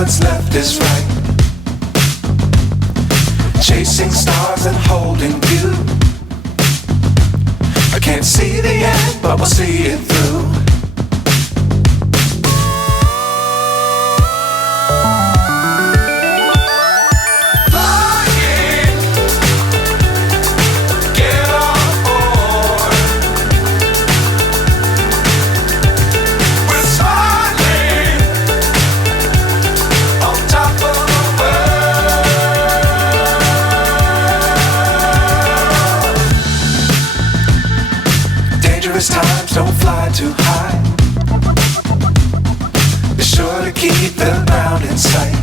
what's left is right. Chasing stars and holding you. I can't see the end, but we'll see it through. Times don't fly too high. Be sure to keep the ground in sight.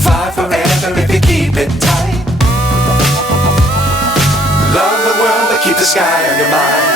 Fly forever if you keep it tight. Love the world but keep the sky on your mind.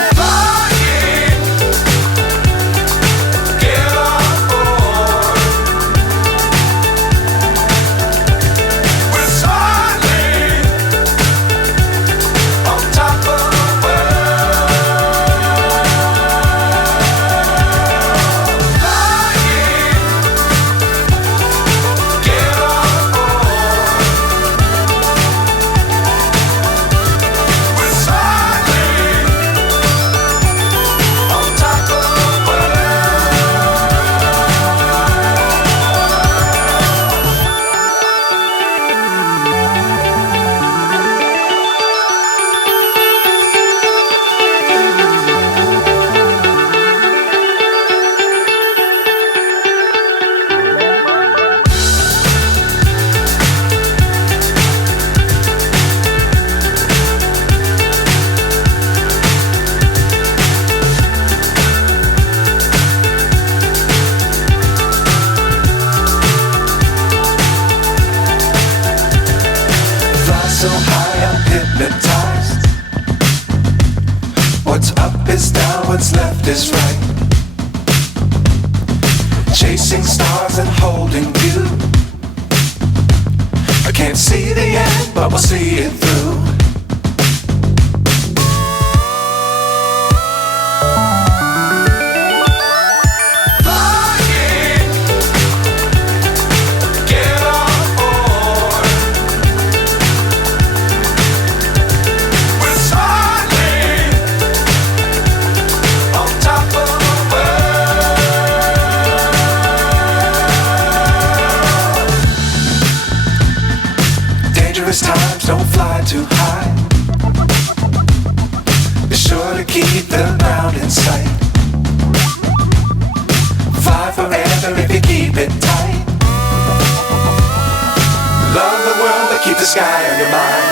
So high I'm hypnotized. What's up is down, what's left is right. Chasing stars and holding you. I can't see the end, but we'll see it through. Times don't fly too high. Be sure to keep the ground in sight. Fly forever if you keep it tight. Love the world but keep the sky on your mind.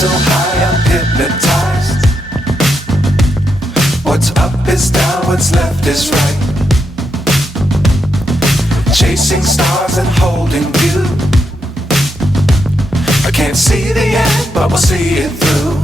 So high I'm hypnotized. What's up is down, what's left is right. Chasing stars and holding you. I can't see the end, but we'll see it through.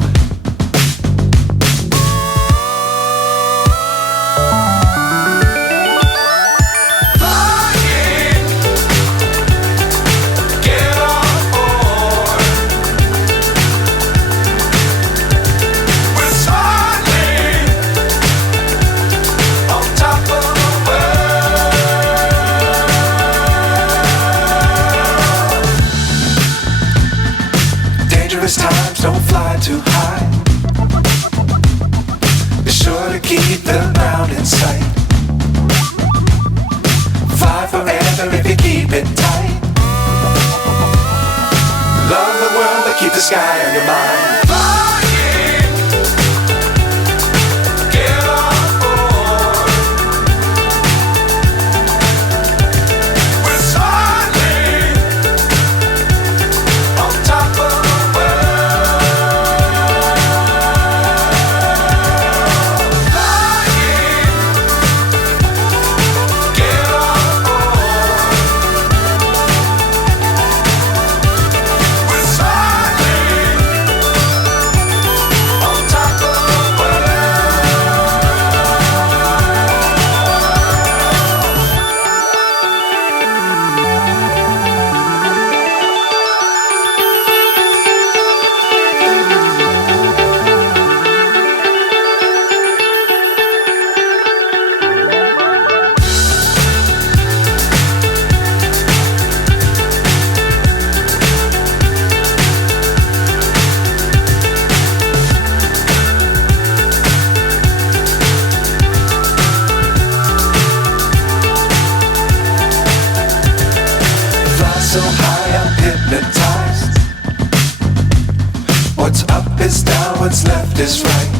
hypnotized. What's up is down, what's left is right.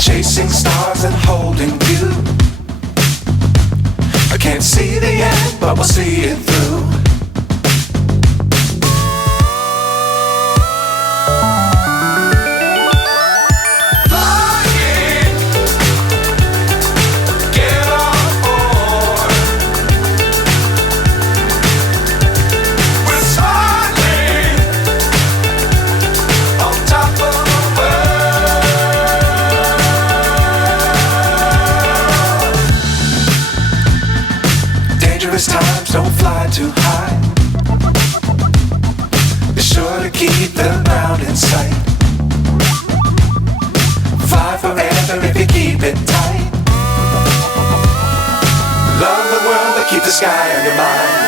Chasing stars and holding you. I can't see the end, but we'll see it through. Times don't fly too high. Be sure to keep the ground in sight. Fly forever if you keep it tight. Love the world, but keep the sky on your mind.